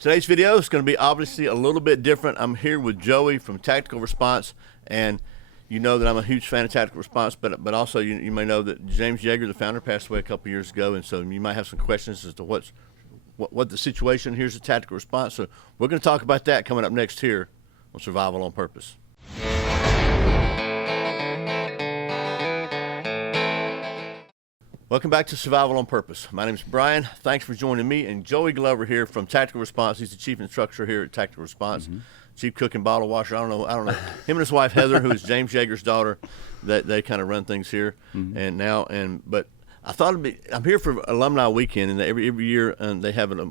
Today's video is going to be obviously a little bit different. I'm here with Joey from Tactical Response, and you know that I'm a huge fan of Tactical Response, but also you may know that James Yeager, the founder, passed away a couple years ago, and so you might have some questions as to what the situation. Here's the Tactical Response. So we're going to talk about that coming up next here on Survival on Purpose. Welcome back to Survival on Purpose. My name is Brian. Thanks for joining me and Joey Glover here from Tactical Response. He's the chief instructor here at Tactical Response, chief cook and bottle washer. I don't know. Him and his wife Heather, who is James Yeager's daughter, that they kind of run things here. But I thought I'm here for Alumni Weekend, and every year they have a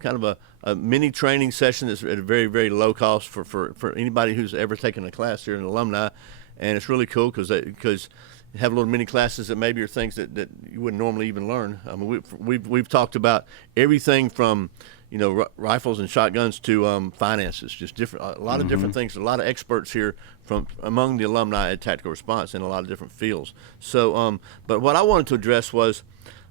kind of a mini training session that's at a very, very low cost for anybody who's ever taken a class here in Alumni, and it's really cool because have little mini classes that maybe are things that you wouldn't normally even learn. I mean, we've talked about everything from rifles and shotguns to finances, just different, a lot of different things. A lot of experts here from among the alumni at Tactical Response in a lot of different fields. So, but what I wanted to address was,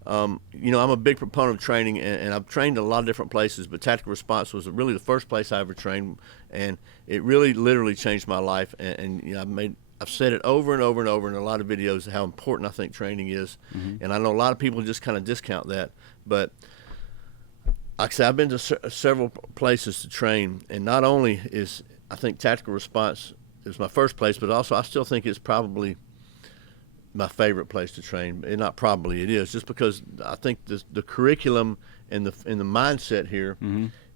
I'm a big proponent of training, and I've trained in a lot of different places, but Tactical Response was really the first place I ever trained, and it really literally changed my life. And I've said it over and over and over in a lot of videos how important I think training is, and I know a lot of people just kind of discount that. But like I said, I've been to several places to train, and not only is I think Tactical Response is my first place, but also I still think it's probably my favorite place to train. And not probably, it is, just because I think the curriculum and the mindset here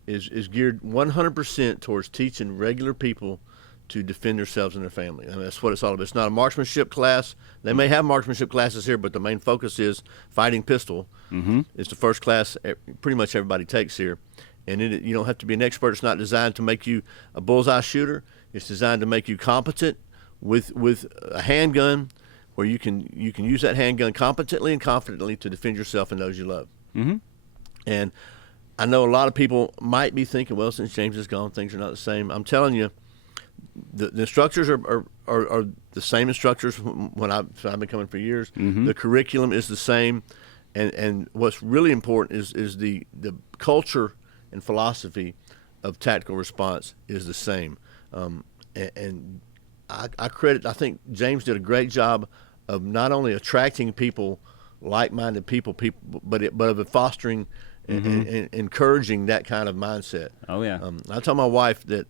is geared 100% towards teaching regular people to defend themselves and their family. I mean, that's what it's all about. It's not a marksmanship class. They may have marksmanship classes here, but the main focus is fighting pistol. It's the first class pretty much everybody takes here. And you don't have to be an expert. It's not designed to make you a bullseye shooter. It's designed to make you competent with a handgun, where you can use that handgun competently and confidently to defend yourself and those you love. And I know a lot of people might be thinking, well, since James is gone, things are not the same. I'm telling you, the instructors are the same instructors when I've been coming for years. The curriculum is the same, and what's really important is the culture and philosophy of Tactical Response is the same. And I think James did a great job of not only attracting people, like-minded people, but of fostering and encouraging that kind of mindset. Oh yeah. I told my wife that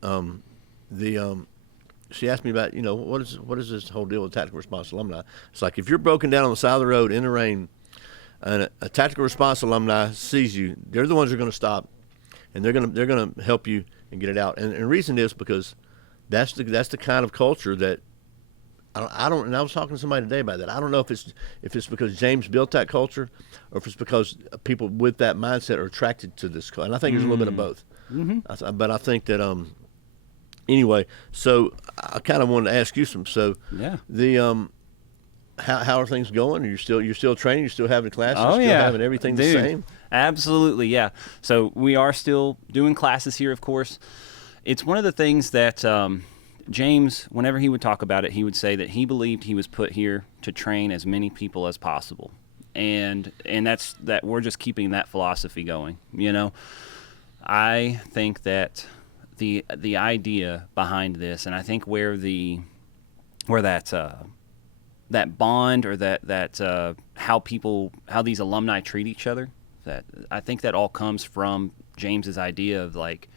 she asked me about, what is this whole deal with Tactical Response Alumni? It's like, if you're broken down on the side of the road in the rain, and a Tactical Response alumni sees you, they're the ones who are going to stop, and they're going to help you and get it out. And the reason is because that's the kind of culture that I don't. And I was talking to somebody today about that. I don't know if it's because James built that culture, or if it's because people with that mindset are attracted to this. And I think there's a little bit of both. But I think that anyway. So I kind of wanted to ask you some. So yeah. How are things going? You're still training. You're still having classes. Oh, still yeah. having everything Dude, the same. Absolutely, yeah. So we are still doing classes here, of course. It's one of the things that James, whenever he would talk about it, he would say that he believed he was put here to train as many people as possible, and that's that we're just keeping that philosophy going. I think that the idea behind this, and I think where that bond, or that how these alumni treat each other, that I think that all comes from James's idea of, like,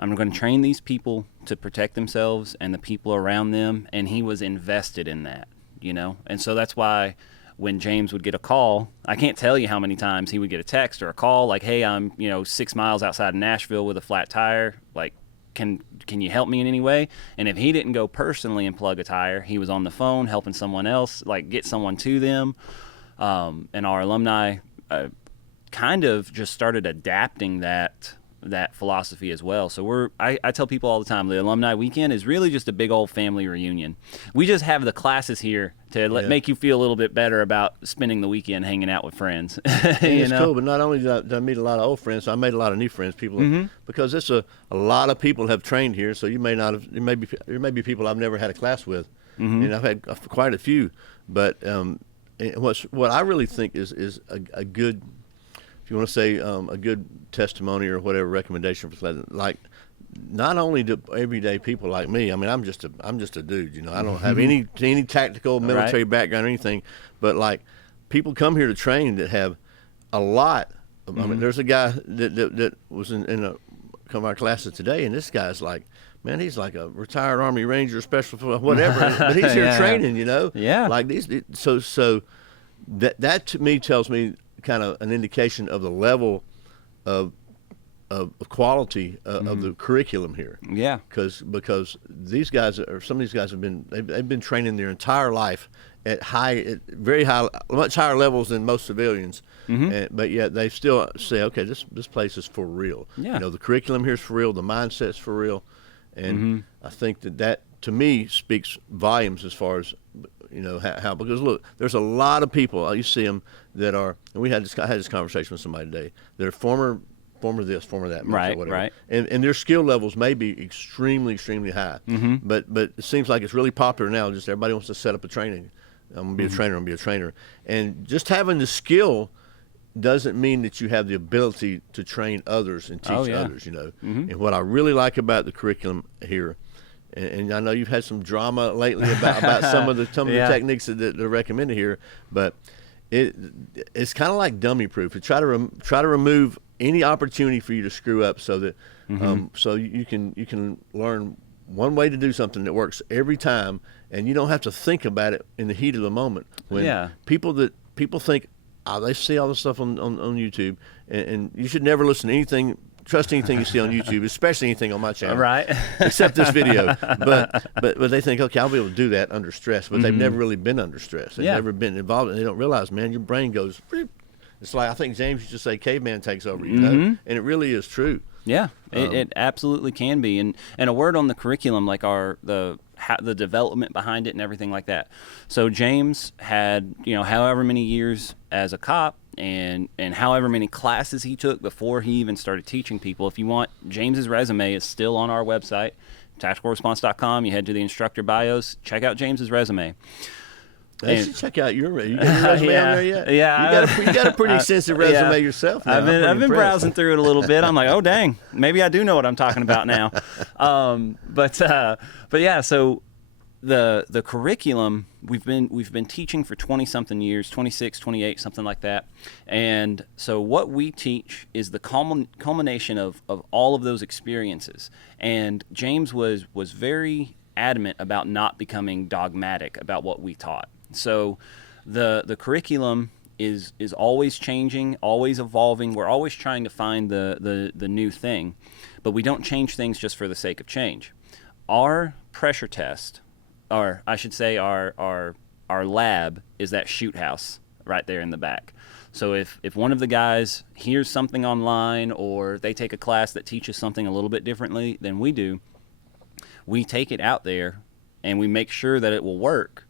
I'm going to train these people to protect themselves and the people around them, and he was invested in that, and so that's why when James would get a call, I can't tell you how many times he would get a text or a call like, hey, I'm 6 miles outside of Nashville with a flat tire, like, can you help me in any way? And if he didn't go personally and plug a tire, he was on the phone helping someone else, like, get someone to them. And our alumni kind of just started adapting that philosophy as well. So I tell people all the time, the Alumni Weekend is really just a big old family reunion. We just have the classes here to make you feel a little bit better about spending the weekend hanging out with friends. It's cool, but not only did I meet a lot of old friends, so I made a lot of new friends. People, because it's a lot of people have trained here, so you may not have. There may be people I've never had a class with, and I've had quite a few. But what I really think is a good if you want to say a good testimony or whatever recommendation for that, like not only do everyday people like me, I mean, I'm just a dude, you know, I don't have any tactical military background or anything, but like people come here to train that have a lot of, I mean, there's a guy that was in a come our classes today, and this guy's like, man, he's like a retired Army Ranger, special whatever, but he's here training, you know, like these. So that to me tells me kind of an indication of the level of quality of the curriculum here. Yeah, because these guys some of these guys they've been training their entire life at very high, much higher levels than most civilians. But yet they still say, okay, this place is for real. Yeah. You know, the curriculum here is for real, the mindset's for real, and I think that to me speaks volumes as far as, you know, how because look, there's a lot of people, you see them that are, and I had this conversation with somebody today, that are former this, former that, or whatever, and their skill levels may be extremely high, but it seems like it's really popular now. Just everybody wants to set up a training. I'm gonna be a trainer. I'm gonna be a trainer, and just having the skill doesn't mean that you have the ability to train others and teach others, you know. And what I really like about the curriculum here, and I know you've had some drama lately about some of the techniques that are recommended here, but it's kind of like dummy proof. To try to remove any opportunity for you to screw up, so that so you can learn one way to do something that works every time, and you don't have to think about it in the heat of the moment. When people think, they see all this stuff on YouTube, and you should never listen to trust anything you see on YouTube, especially anything on my channel, except this video. But they think, okay, I'll be able to do that under stress, but they've never really been under stress. They've never been involved, and they don't realize, man, your brain goes. It's like, I think James used to say, caveman takes over, you know, and it really is true. Yeah, it absolutely can be, and a word on the curriculum, like the development behind it and everything like that. So James had, you know, however many years as a cop, and however many classes he took before he even started teaching people. If you want, James's resume is still on our website, tacticalresponse.com. You head to the instructor bios, check out James's resume. They should check out your resume. You got your resume on there yet? Yeah, you got a pretty extensive resume yourself now. I've been browsing through it a little bit. I'm like, oh dang, maybe I do know what I'm talking about now. But yeah, so the curriculum we've been teaching for 20-something years, 26, 28, something like that. And so what we teach is the culmination of all of those experiences. And James was very adamant about not becoming dogmatic about what we taught. So the curriculum is always changing, always evolving. We're always trying to find the new thing, but we don't change things just for the sake of change. Our pressure test, or I should say our lab, is that shoot house right there in the back. So if one of the guys hears something online, or they take a class that teaches something a little bit differently than we do, we take it out there and we make sure that it will work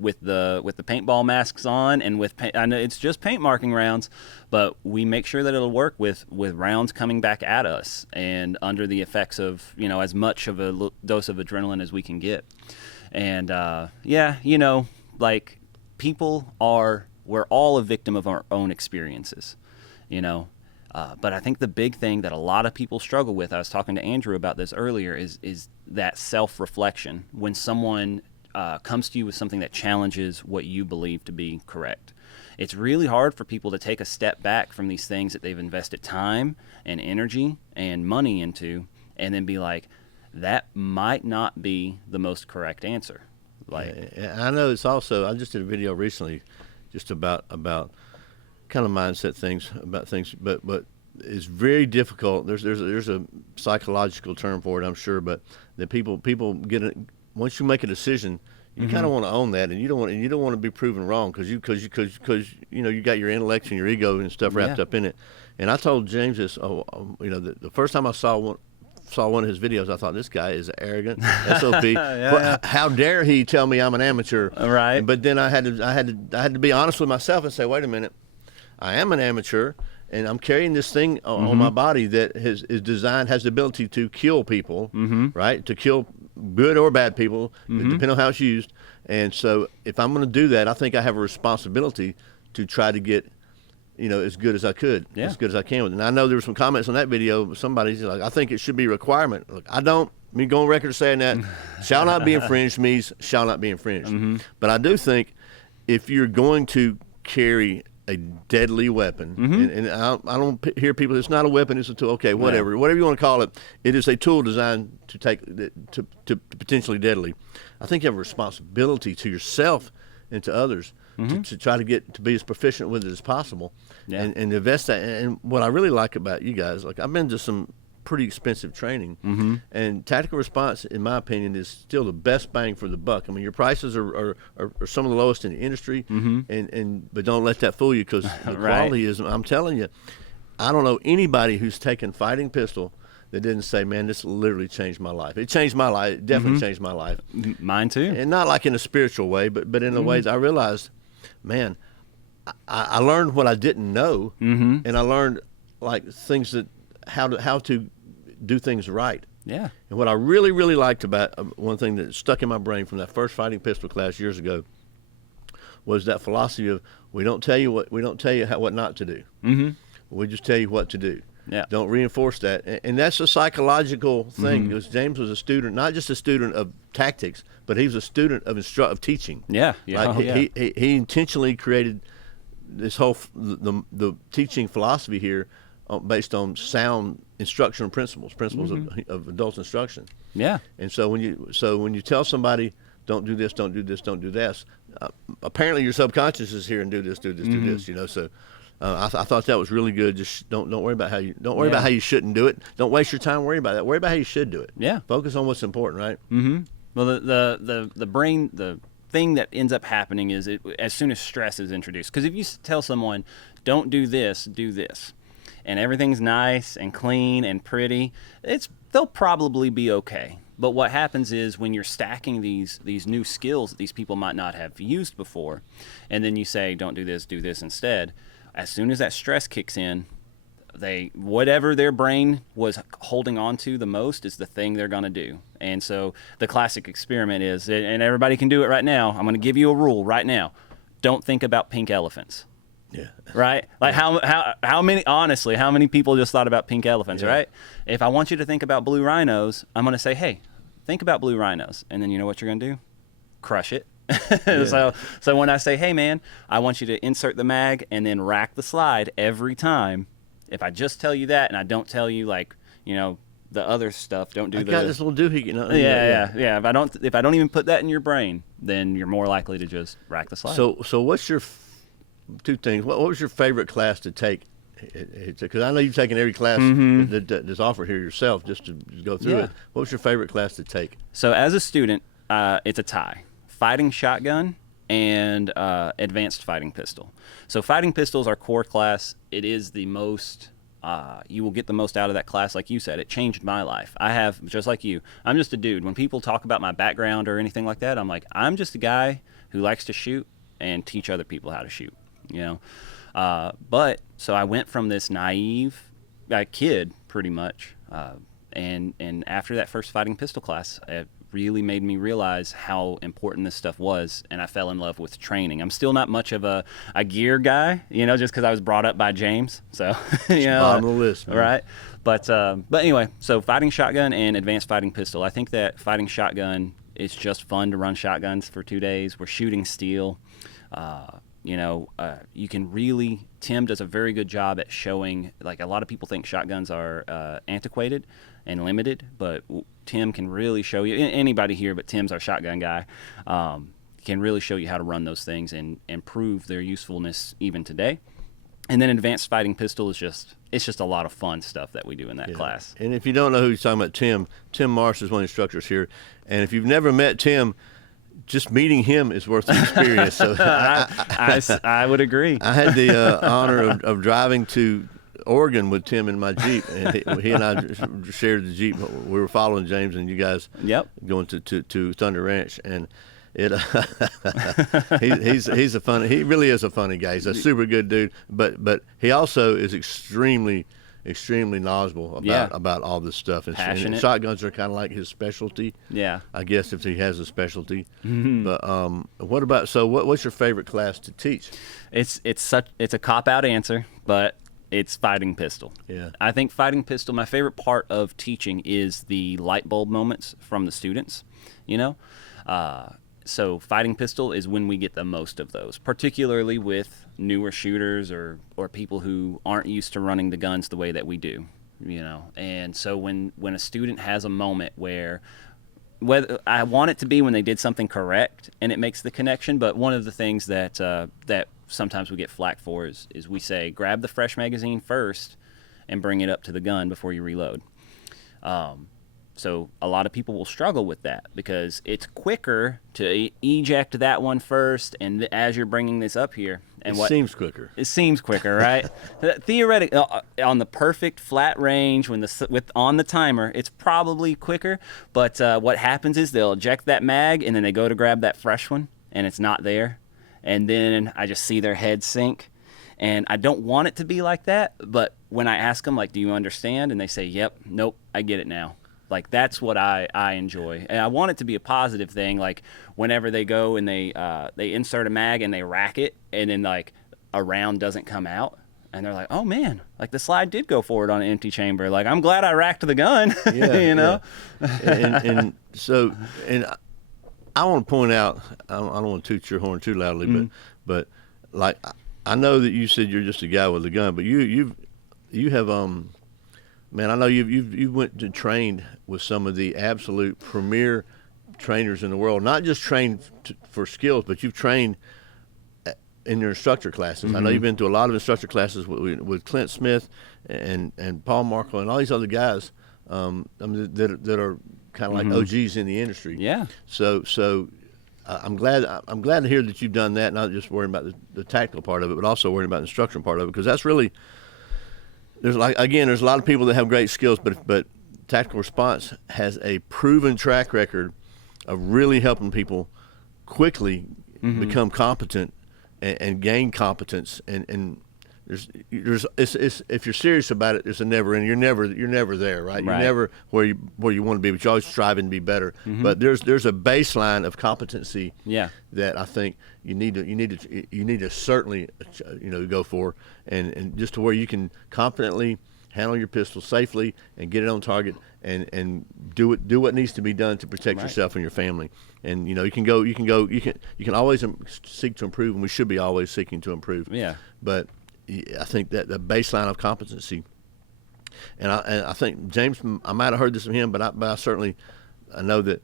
with the paintball masks on, and I know it's just paint marking rounds, but we make sure that it'll work with rounds coming back at us and under the effects of, you know, as much of a dose of adrenaline as we can get. And you know, like, we're all a victim of our own experiences, you know. But I think the big thing that a lot of people struggle with, I was talking to Andrew about this earlier, is that self-reflection. When someone comes to you with something that challenges what you believe to be correct, it's really hard for people to take a step back from these things that they've invested time and energy and money into, and then be like, that might not be the most correct answer. Like, I know it's also, I just did a video recently just about kind of mindset things, about things, but it's very difficult. There's a psychological term for it, I'm sure, but that people get it once you make a decision, you kind of want to own that, and you don't want to be proven wrong, because you know, you got your intellect and your ego and stuff wrapped up in it. And I told James this, you know, the first time I saw one of his videos, I thought, this guy is arrogant SOB. How dare he tell me I'm an amateur? Right. But then I had to be honest with myself and say, wait a minute, I am an amateur, and I'm carrying this thing on my body that has the ability to kill people, right? To kill good or bad people, depending on how it's used. And so if I'm going to do that, I think I have a responsibility to try to get as good as I could, as good as I can with it. And I know there were some comments on that video. Somebody's like, I think it should be a requirement. Look, I don't. Me go on record saying that shall not be infringed means shall not be infringed. But I do think if you're going to carry a deadly weapon, and I don't hear people, it's not a weapon, it's a tool. Okay, whatever you want to call it, it is a tool designed to take to potentially deadly. I think you have a responsibility to yourself and to others to try to get to be as proficient with it as possible, and invest that. And what I really like about you guys, like I've been to some pretty expensive training, and tactical response, in my opinion, is still the best bang for the buck. I mean, your prices are some of the lowest in the industry, but don't let that fool you, because the quality is. I'm telling you, I don't know anybody who's taken fighting pistol that didn't say, "Man, this literally changed my life." It changed my life. It definitely changed my life. Mine too. And not like in a spiritual way, but in the ways I realized, man, I learned what I didn't know, and I learned like things that how to do things right. Yeah. And what I really, really liked about one thing that stuck in my brain from that first fighting pistol class years ago was that philosophy of we don't tell you what not to do. We just tell you what to do. Yeah. Don't reinforce that, and that's a psychological thing. Because James was a student, not just a student of tactics, but he was a student of teaching. Yeah. Like he intentionally created this whole the teaching philosophy here based on sound instructional principles of adult instruction. Yeah. And so when you tell somebody, don't do this, don't do this, don't do this, apparently your subconscious is here and do this. So I thought that was really good. Just don't worry about how you about how you shouldn't do it. Don't waste your time worrying about that. Worry about how you should do it. Yeah. Focus on what's important, right? Well, the brain, the thing that ends up happening is as soon as stress is introduced. Because if you tell someone, don't do this, do this, and everything's nice and clean and pretty, they'll probably be okay. But what happens is when you're stacking these new skills that these people might not have used before, and then you say, don't do this instead, as soon as that stress kicks in, whatever their brain was holding on to the most is the thing they're going to do. And so the classic experiment is, and everybody can do it right now, I'm going to give you a rule right now, don't think about pink elephants. Yeah. Right? Like how many people just thought about pink elephants, right? If I want you to think about blue rhinos, I'm going to say, hey, think about blue rhinos. And then you know what you're going to do? Crush it. So when I say, hey, man, I want you to insert the mag and then rack the slide every time, if I just tell you that and I don't tell you, like, the other stuff, don't do I got this little doohickey. Yeah. If I don't even put that in your brain, then you're more likely to just rack the slide. So what's your two things? What was your favorite class to take? Because I know you've taken every class that's offered here yourself just to go through it. What was your favorite class to take? So as a student, it's a tie. Fighting shotgun and advanced fighting pistol. So fighting pistol is our core class. It is the most, you will get the most out of that class. Like you said, it changed my life. I have, just like you, I'm just a dude. When people talk about my background or anything like that, I'm like, I'm just a guy who likes to shoot and teach other people how to shoot. But so I went from this naive kid pretty much, and after that first fighting pistol class, it really made me realize how important this stuff was, and I fell in love with training. I'm still not much of a gear guy, just because I was brought up by James. So bottom of the list, man. Right? But anyway, so fighting shotgun and advanced fighting pistol. I think that fighting shotgun, it's just fun to run shotguns for 2 days. We're shooting steel. You can really, Tim does a very good job at showing, like a lot of people think shotguns are antiquated and limited, but Tim can really show you, anybody here, but Tim's our shotgun guy, can really show you how to run those things and prove their usefulness even today. And then advanced fighting pistol is just a lot of fun stuff that we do in that class. And if you don't know who you're talking about, Tim Marsh is one of the instructors here. And if you've never met Tim, just meeting him is worth the experience. So I would agree. I had the honor of driving to Oregon with Tim in my Jeep, and he and I shared the Jeep. We were following James and you guys going to Thunder Ranch, and it he's a funny. He really is a funny guy. He's a super good dude, but he also is extremely extremely knowledgeable Yeah. about all this stuff. And Passionate. shotguns are kind of like his specialty. Yeah. I guess if he has a specialty. But what about, so what's your favorite class to teach? It's a cop-out answer, but it's fighting pistol. Yeah. I think fighting pistol, my favorite part of teaching is the light bulb moments from the students, you know? So fighting pistol is when we get the most of those, particularly with newer shooters or people who aren't used to running the guns the way that we do, you know? And so when a student has a moment where, whether I want it to be when they did something correct and it makes the connection, but one of the things that that sometimes we get flack for is we say grab the fresh magazine first and bring it up to the gun before you reload. So a lot of people will struggle with that because it's quicker to eject that one first, and as you're bringing this up here, and It seems quicker. It seems quicker, right? Theoretically, on the perfect flat range, on the timer, it's probably quicker. But what happens is they'll eject that mag, and then they go to grab that fresh one, and it's not there. And then I just see their head sink. And I don't want it to be like that, but when I ask them, like, do you understand? And they say, yep, nope, I get it now. Like, that's what I enjoy. And I want it to be a positive thing, like whenever they go and they insert a mag and they rack it, and then, like, a round doesn't come out. And they're like, oh, man, like, the slide did go forward on an empty chamber. Like, I'm glad I racked the gun, Yeah, you know? Yeah. And so I want to point out, I don't want to toot your horn too loudly, but like, I know that you said you're just a guy with a gun, but you have man, I know you went to trained with some of the absolute premier trainers in the world. Not just trained for skills, but you've trained in your instructor classes. I know you've been to a lot of instructor classes with Clint Smith and Paul Markle and all these other guys I mean, that are kind of like OGs in the industry. Yeah. So I'm glad to hear that you've done that, not just worrying about the tactical part of it, but also worrying about the instruction part of it, because that's really, there's a lot of people that have great skills, but Tactical Response has a proven track record of really helping people quickly become competent and gain competence, and it's if you're serious about it, it's a never end. You're never there, right? You're never where you want to be, but you're always striving to be better. But there's a baseline of competency that I think you need to certainly go for, and just to where you can confidently handle your pistol safely and get it on target and do what needs to be done to protect yourself and your family. And you can always seek to improve, and we should be always seeking to improve. Yeah. But I think that the baseline of competency, and I think James, I might have heard this from him, but I know that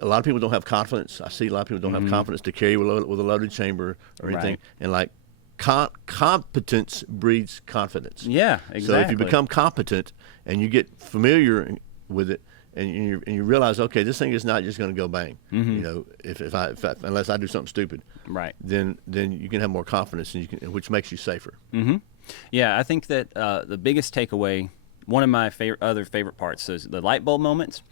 a lot of people don't have confidence. I see a lot of people don't have confidence to carry with a loaded chamber or anything, and like competence breeds confidence. Yeah, exactly. So if you become competent and you get familiar with it, and you realize, okay, this thing is not just going to go bang. If I unless I do something stupid, right? Then you can have more confidence, and which makes you safer. Yeah, I think that the biggest takeaway, one of my other favorite parts, is the light bulb moments,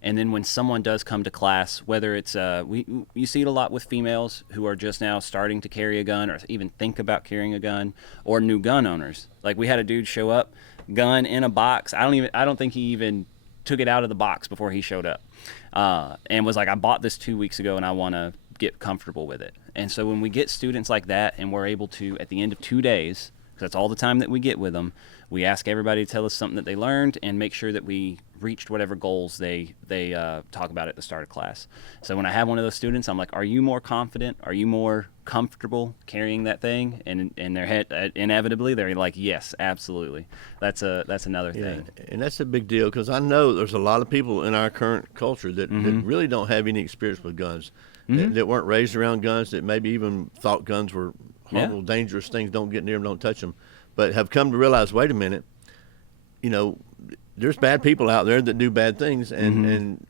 and then when someone does come to class, whether it's you see it a lot with females who are just now starting to carry a gun or even think about carrying a gun, or new gun owners. Like, we had a dude show up, gun in a box. I don't think he even took it out of the box before he showed up, and was like, I bought this 2 weeks ago and I want to get comfortable with it. And so when we get students like that, and we're able to, at the end of 2 days, because that's all the time that we get with them, we ask everybody to tell us something that they learned and make sure that we reached whatever goals they talk about at the start of class. So when I have one of those students, I'm like, are you more confident? Are you more comfortable carrying that thing? And in their head, inevitably, they're like, yes, absolutely. That's another thing. And that's a big deal, because I know there's a lot of people in our current culture that really don't have any experience with guns, that weren't raised around guns, that maybe even thought guns were horrible, dangerous things, don't get near them, don't touch them, but have come to realize, wait a minute, there's bad people out there that do bad things, and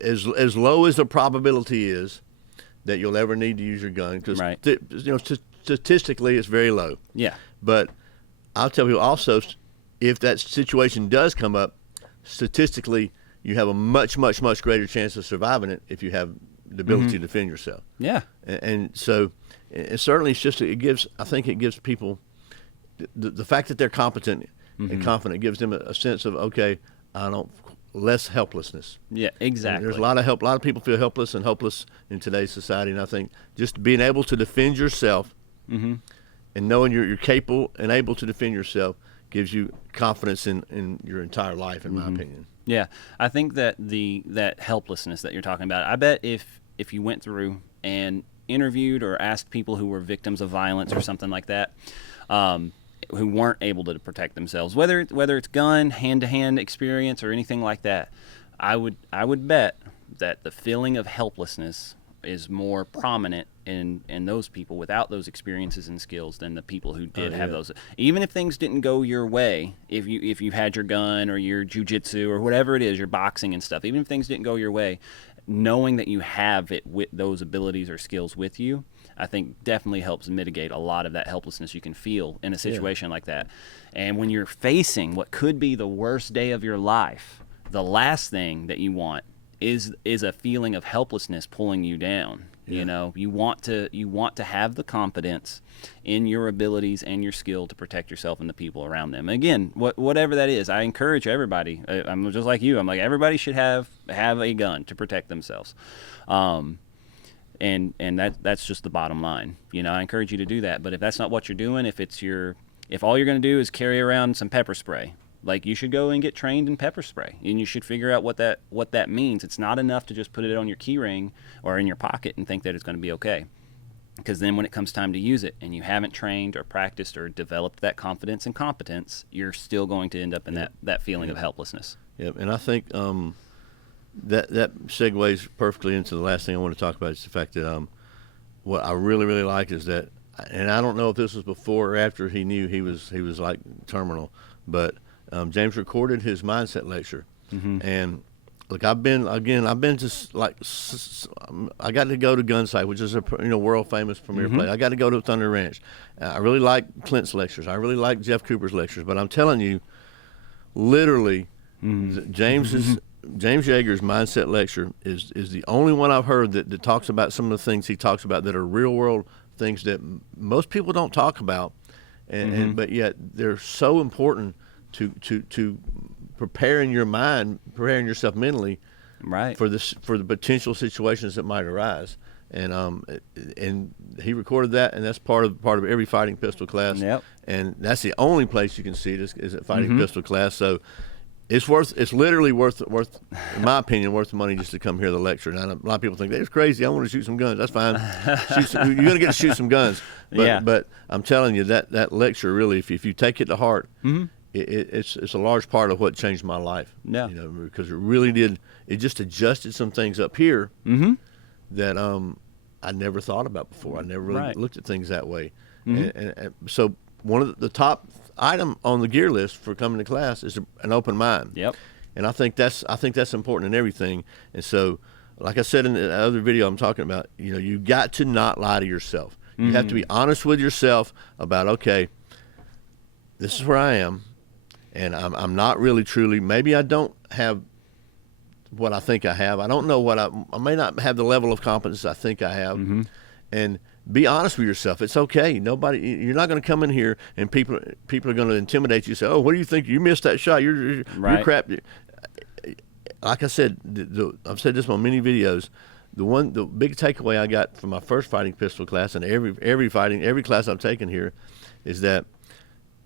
as low as the probability is that you'll ever need to use your gun, because statistically it's very low. Yeah. But I'll tell people also, if that situation does come up, statistically you have a much, much, much greater chance of surviving it if you have the ability to defend yourself. Yeah. And so it certainly I think it gives people the fact that they're competent and confident. It gives them a sense of, okay, less helplessness. Yeah, exactly. And there's a lot of people feel helpless and hopeless in today's society, and I think just being able to defend yourself and knowing you're capable and able to defend yourself gives you confidence in your entire life, in my opinion. Yeah, I think that that helplessness that you're talking about, I bet if you went through and interviewed or asked people who were victims of violence or something like that, who weren't able to protect themselves, whether it's gun, hand-to-hand experience, or anything like that, I would bet that the feeling of helplessness is more prominent in those people without those experiences and skills than the people who did have those. Even if things didn't go your way, if you had your gun or your jiu-jitsu or whatever it is, your boxing and stuff, even if things didn't go your way, knowing that you have it with those abilities or skills with you, I think definitely helps mitigate a lot of that helplessness you can feel in a situation like that. And when you're facing what could be the worst day of your life, the last thing that you want is a feeling of helplessness pulling you down. You know, you want to have the confidence in your abilities and your skill to protect yourself and the people around them. Again, whatever that is, I encourage everybody. I'm just like you. I'm like, everybody should have a gun to protect themselves. And that's just the bottom line. You know, I encourage you to do that. But if that's not what you're doing, if all you're going to do is carry around some pepper spray, like, you should go and get trained in pepper spray, and you should figure out what that means. It's not enough to just put it on your key ring or in your pocket and think that it's going to be okay. Because then when it comes time to use it and you haven't trained or practiced or developed that confidence and competence, you're still going to end up in that feeling of helplessness. Yep, and I think that segues perfectly into the last thing I want to talk about is the fact that what I really, really like is that, and I don't know if this was before or after he knew he was like terminal, but James recorded his mindset lecture, and look, I've been to I got to go to Gunsight, which is a world famous premier place. I got to go to Thunder Ranch. I really like Clint's lectures. I really like Jeff Cooper's lectures. But I'm telling you, literally, James Yeager's mindset lecture is the only one I've heard that talks about some of the things he talks about that are real world things that most people don't talk about, and but yet they're so important to preparing your mind, preparing yourself mentally, right, for the potential situations that might arise. And he recorded that, and that's part of every fighting pistol class. Yep. And that's the only place you can see it is at fighting pistol class. So it's literally worth, in my opinion, worth the money just to come hear the lecture. Now, a lot of people think that's crazy. I want to shoot some guns. That's fine. You're going to get to shoot some guns. But I'm telling you that lecture really, if you take it to heart, it's a large part of what changed my life. Yeah. Because it really did. It just adjusted some things up here that I never thought about before. I never really looked at things that way. And so one of the top item on the gear list for coming to class is an open mind. Yep. And I think that's important in everything. And so, like I said in the other video I'm talking about, you got to not lie to yourself. You have to be honest with yourself about, okay, this is where I am, and I'm not really truly, maybe I don't have what I think I have. I don't know what I may not have the level of competence I think I have. And be honest with yourself. It's okay. You're not going to come in here and people are going to intimidate you. Say, "Oh, what do you think? You missed that shot. You're crap." Like I said, I've said this on many videos. The big takeaway I got from my first fighting pistol class and every class I've taken here is that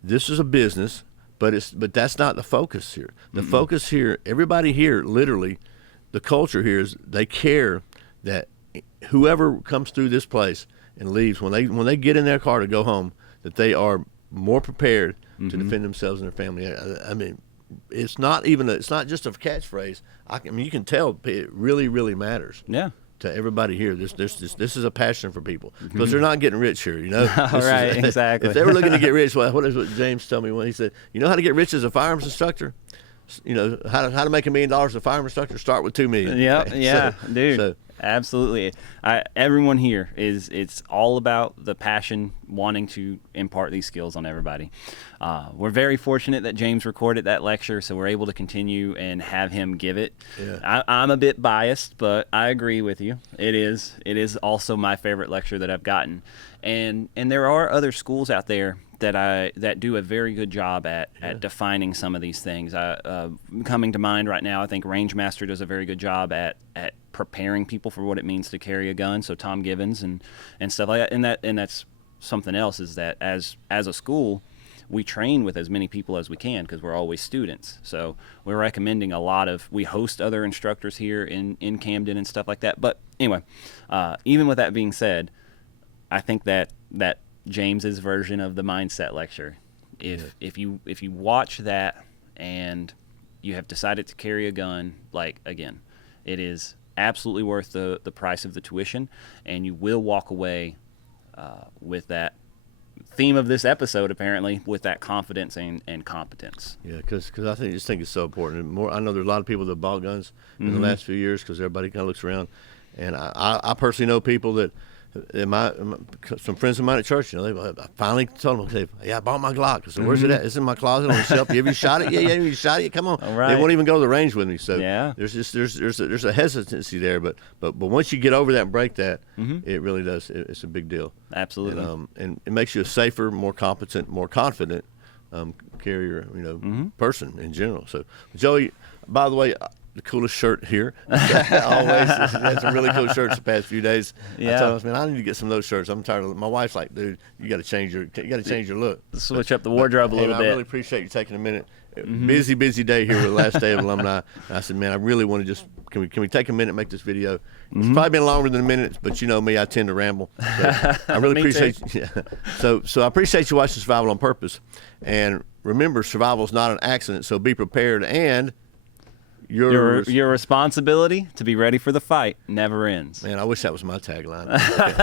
this is a business, but that's not the focus here. The focus here, everybody here, literally, the culture here is they care that whoever comes through this place and leaves, when they get in their car to go home, that they are more prepared to defend themselves and their family. I mean, it's not just a catchphrase. I mean, you can tell it really, really matters. Yeah. To everybody here, this is a passion for people because they're not getting rich here, Exactly. If they were looking to get rich, what James told me when he said, how to get rich as a firearms instructor? How to make $1 million as a firearms instructor? Start with $2 million. Yeah, dude. Absolutely. Everyone here it's all about the passion, wanting to impart these skills on everybody. We're very fortunate that James recorded that lecture, so we're able to continue and have him give it. Yeah. I'm a bit biased, but I agree with you. It is also my favorite lecture that I've gotten. And there are other schools out there that do a very good job at defining some of these things. Coming to mind right now, I think Rangemaster does a very good job at preparing people for what it means to carry a gun. So Tom Givens and stuff like that. And that's something else, is that as a school, we train with as many people as we can because we're always students. So we're recommending we host other instructors here in Camden and stuff like that. But anyway, even with that being said, I think that James's version of the mindset lecture, if you watch that and you have decided to carry a gun, like, again, it is absolutely worth the price of the tuition, and you will walk away with that theme of this episode, apparently, with that confidence and competence. Yeah, because I just think it's so important. I know there's a lot of people that bought guns in the last few years because everybody kind of looks around, and I personally know people that some friends of mine at church, I finally told them, I bought my Glock. I said, where's it at? It's in my closet on the shelf. Have you shot it? Yeah, you shot it. Come on. All right. They won't even go to the range with me. So yeah. there's a hesitancy there, but once you get over that and break that, it really does. It's a big deal. Absolutely. And it makes you a safer, more competent, more confident carrier, person in general. So, Joey, by the way, the coolest shirt here. Always had some really cool shirts the past few days. Yeah. I told us, man, I need to get some of those shirts. I'm tired of. My wife's like, dude, you got to change your look. Switch up the wardrobe a little bit. I really appreciate you taking a minute. Busy day here with the last day of alumni. And I said, man, I really want to just can we take a minute and make this video? It's probably been longer than a minute, but you know me, I tend to ramble. So I really appreciate. Yeah. So I appreciate you watching Survival on Purpose, and remember, survival is not an accident. So be prepared, and your responsibility to be ready for the fight never ends. Man, I wish that was my tagline. Okay.